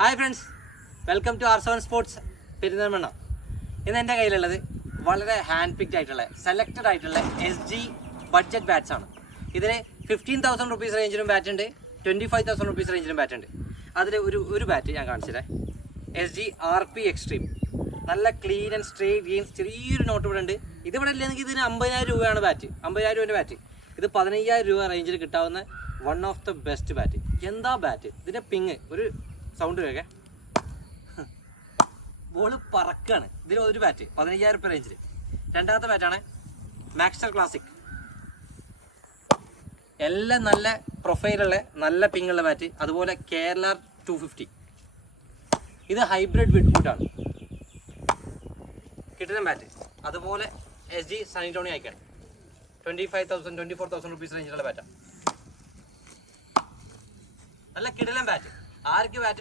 Hi friends, welcome to R7 sports Perinthalmanna. ഇന്ന് എൻ്റെ കയ്യിലുള്ളത് വളരെ ഹാൻഡ് പിക്ഡ് ആയിട്ടുള്ള സെലക്റ്റഡ് ആയിട്ടുള്ള SG ബഡ്ജറ്റ് ബാറ്റ്സ് ആണ്. ഇതിൽ 15,000 റുപ്പീസ് റേഞ്ചിലും ബാറ്റ് ഉണ്ട്, 25,000 റുപ്പീസ് റേഞ്ചിലും ബാറ്റ് ഉണ്ട്. അതിൽ ഒരു ബാറ്റ് ഞാൻ കാണിച്ചില്ലേ, SG RP എക്സ്ട്രീം. നല്ല ക്ലീൻ ആൻഡ് സ്ട്രേറ്റ് ഗ്രീൻ, ചെറിയൊരു നോട്ട് ഇവിടെ ഉണ്ട്. ഇതിവിടെ ഇല്ലെങ്കിൽ ഇതിന് 50,000 രൂപയാണ് ബാറ്റ്, 50,000 രൂപേൻ്റെ ബാറ്റ്. ഇത് 15,000 രൂപ റേഞ്ചിൽ കിട്ടാവുന്ന one of the best bat. എന്താ ബാറ്റ്, ഇതിൻ്റെ പിങ് ഒരു സൗണ്ട് കേൾക്കേ, ബോള് പറക്കാണ്. ഇതിൽ ഒരു ബാറ്റ് 15,000 രൂപ റേഞ്ചിൽ. രണ്ടാമത്തെ ബാറ്റാണ് മാക്സ്റ്റർ ക്ലാസിക്. എല്ലാം നല്ല പ്രൊഫൈലുള്ള നല്ല പിങ്ങുള്ള ബാറ്റ്. അതുപോലെ കേരള 250. ഇത് ഹൈബ്രിഡ് വിഡ് ബൂട്ടാണ്, കിട്ടുന്ന ബാറ്റ്. അതുപോലെ SG സണിറ്റോണി അയക്കാണ്, 25,000 24,000 റുപ്പീസ് റേഞ്ചിലുള്ള ബാറ്റാണ്. നല്ല കിടിലൻ ബാറ്റ്. ആർക്ക് ബാറ്റ്